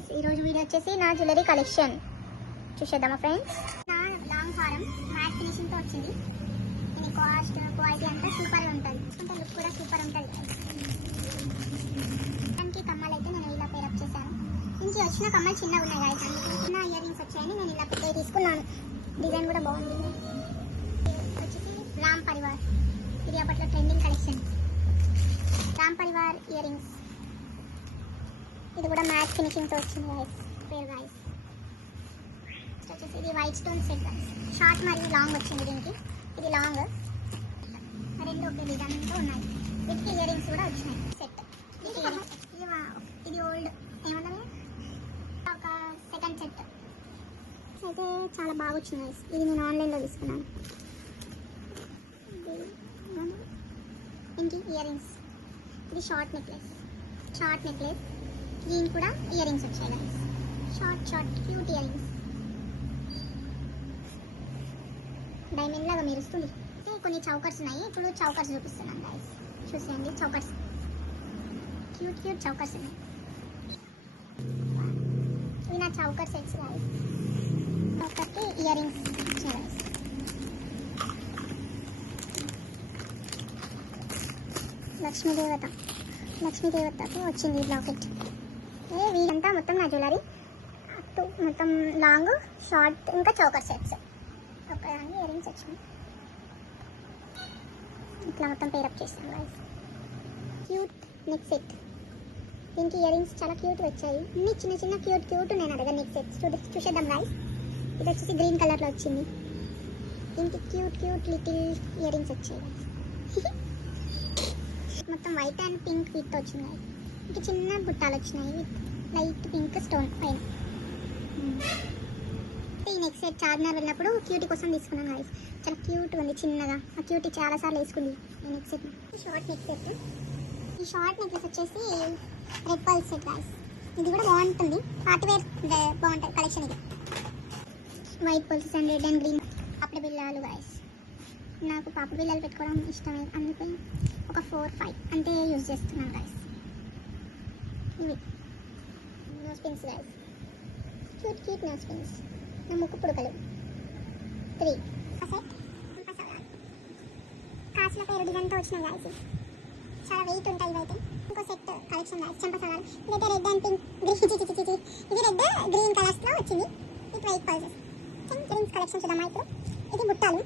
Guys, ఈరోజు video వచ్చేసి నా జ్యువెలరీ కలెక్షన్ చూసేద్దామా ఫ్రెండ్స్. నా లాంగ్ హారం మ్యాట్ ఫినిషింగ్తో వచ్చింది. దీని కాస్ట్ క్వాలిటీ అంతా సూపర్ ఉంటుంది, అంటే లుక్ కూడా సూపర్ ఉంటుంది. దానికి కమ్మలు అయితే నేను ఇలా పేరప్ చేశాను. దీనికి వచ్చిన కమ్మలు చిన్నగా ఉన్నాయి గాయ్స్, అందుకే చిన్న ఇయర్ రింగ్స్ వచ్చాయని నేను ఇలా పెద్దవి తీసుకున్నాను. డిజైన్ కూడా బాగుంది. వచ్చేసి రామ్ పరివార్, ఇది అప్పట్లో trending collection. Ram Parivar ear rings, ఇది కూడా మ్యాట్ ఫినిషింగ్తో వచ్చింది గాయ్స్. పేరు గాయ్స్ వచ్చేసి ఇది white stone set guys. Short మరియు లాంగ్ వచ్చింది. దీనికి ఇది లాంగ్, రెండు ఒకే డిజైన్తో ఉన్నాయి. వీటికి ఇయర్ రింగ్స్ కూడా వచ్చినాయి సెట్. ఇది ఓల్డ్ ఏమన్నా ఒక సెకండ్ సెట్ అయితే చాలా బాగా వచ్చింది గాయ్స్. ఇది నేను ఆన్లైన్లో తీసుకున్నాను. ఇంక ఇయర్ రింగ్స్, ఇది షార్ట్ నెక్లెస్. దీనికి కూడా ఇయర్ రింగ్స్ వచ్చాయి guys. Short cute ear rings, diamond లాగా మెరుస్తుంది. కొన్ని చౌకర్స్ ఉన్నాయి, ఇప్పుడు చౌకర్స్ చూపిస్తున్నాను గాయ్స్. చూసేయండి, చౌకర్స్ క్యూట్ చౌకర్స్ ఉన్నాయి. ఇవి నా చౌకర్ సెట్స్ గాయ్స్. చౌకర్కి ఇయర్ రింగ్స్ వచ్చాయి గాయ్స్. లక్ష్మీదేవతకి వచ్చింది లాకెట్. వీళ్ళంతా మొత్తం నా జ్యువెలరీ మొత్తం లాంగ్, షార్ట్, ఇంకా చౌకర్ సెట్స్. ఒకదానికి ఇయర్ రింగ్స్ వచ్చినాయి. ఇట్లా మొత్తం పేరప్ చేస్తాను గాయ్స్. క్యూట్ నెక్ సెట్, దీనికి ఇయర్ రింగ్స్ చాలా క్యూట్ వచ్చాయి. అన్ని చిన్న క్యూట్ ఉన్నాయి నా దగ్గర నెక్ సెట్స్. చూసేద్దాం గాయ్స్. ఇది వచ్చేసి గ్రీన్ కలర్లో వచ్చింది. దీనికి క్యూట్ లిటిల్ ఇయర్ రింగ్స్ వచ్చాయి గాయ్స్. మొత్తం వైట్ అండ్ పింక్ వీటితో వచ్చింది గాయ్స్. ఇంకా చిన్న బుట్టాలు వచ్చినాయి విత్ లైట్ పింక్ స్టోన్ పైన. ఈ నెక్ సెట్ చార్మినార్ వెళ్ళినప్పుడు క్యూటీ కోసం తీసుకున్నాను గాయ్స్. చాలా క్యూట్ ఉంది, చిన్నగా. ఆ క్యూటీ చాలాసార్లు వేసుకుంది ఈ neck set. Short neck set, ఈ షార్ట్ నెక్లెస్ వచ్చేసి రెడ్ పర్ల్ సెట్ గాయ్స్. ఇది కూడా బాగుంటుంది, పార్టీ వేర్ బాగుంటుంది కలెక్షన్. ఇది white pearls and red and green papdi బిళ్ళలు గాయ్స్. నాకు పాపడి బిళ్ళలు పెట్టుకోవడం ఇష్టమే, అందుకే ఒక 4-5 అంటే యూజ్ చేస్తున్నాను గాయ్స్. ఇవి nose pins guys, cute nose pins. నా ముక్కు పుడకలు 3 సెట్. కాసుల పేరు డిజైన్తో వచ్చినాయి గాయ్స్. చాలా వెయిట్ ఉంటాయి ఇవైతే. ఇంకో సెట్ కలెక్షన్ గాయ్స్, చెంపసగాలు. ఇదైతే రెడ్ అండ్ పింక్ ఇది రెడ్ గ్రీన్ కలర్స్లో వచ్చింది with white pulses. Rings collection చూద్దామా ఇప్పుడు. ఇది బుట్టాలు,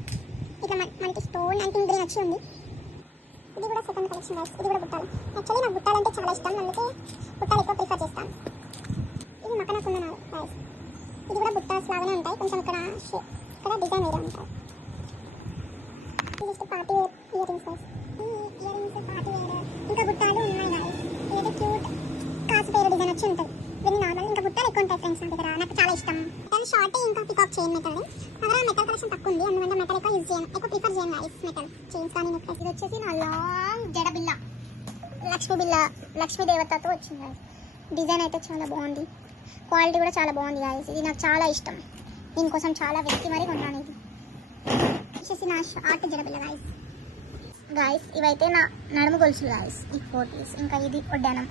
ఇట్లా మనకి స్టోన్ అండ్ పింక్ గ్రీన్ వచ్చి ఉంది. ఇది కూడా సెకండ్ కలెక్షన్ గాయ్స్. ఇది కూడా బుట్టాలు. యాక్చువల్లీ నాకు బుట్టాలు అంటే చాలా ఇష్టం, అందుకే బుట్టాలు ఎక్కువ ప్రిఫర్ చేస్తాను. ఇది మకన కుందనాలు గాయ్స్. ఇది కూడా బుట్టాస్ లాగానే ఉంటాయి, కొంచెం ఇక్కడ డిజైన్ వేరే ఉంటాయి. ఇది just party wear earrings guys. ఈ ఇయర్ రింగ్స్ పార్టీ వేర్. ఇంకా బుట్టాలు ఉన్నాయి గాయ్స్. ఇది క్యూట్ కాసు పేరు డిజైన్ వచ్చి ఉంటుంది. ఇవన్నీ నార్మల్. ఇంకా బుట్టాలు ఎక్కువ ఉంటాయి ఫ్రెండ్స్ నా దగ్గర, నాకు చాలా ఇష్టం. మెటల్ షార్ట్, ఇంకా పికాక్ చైన్ మెటల్. నా దగ్గర మెటల్ కలెక్షన్ తక్కువ ఉంది, అందువల్ల మెటల్ ఎక్కువ యూజ్ చేయను, ఎక్కువ ప్రిఫర్ చేయను గాయ్స్ మెటల్ చైన్స్ కానీ నెక్లెస్. ఇది వచ్చేసి నా లాంగ్ జడ బిల్ల, లక్ష్మీ దేవతతో వచ్చింది గాయ్స్. డిజైన్ అయితే చాలా బాగుంది, క్వాలిటీ కూడా చాలా బాగుంది గాయ్స్. ఇది నాకు చాలా ఇష్టం, దీనికోసం చాలా వెతికి మరీ కొన్నాను. ఇది వచ్చేసి నా షార్ట్ జడ బిల్ల గాయ్స్. ఇవైతే నా నడుము గొలుసులు గాయ్స్. ఈ 4 పీస్. ఇంకా ఇది వడ్డానం.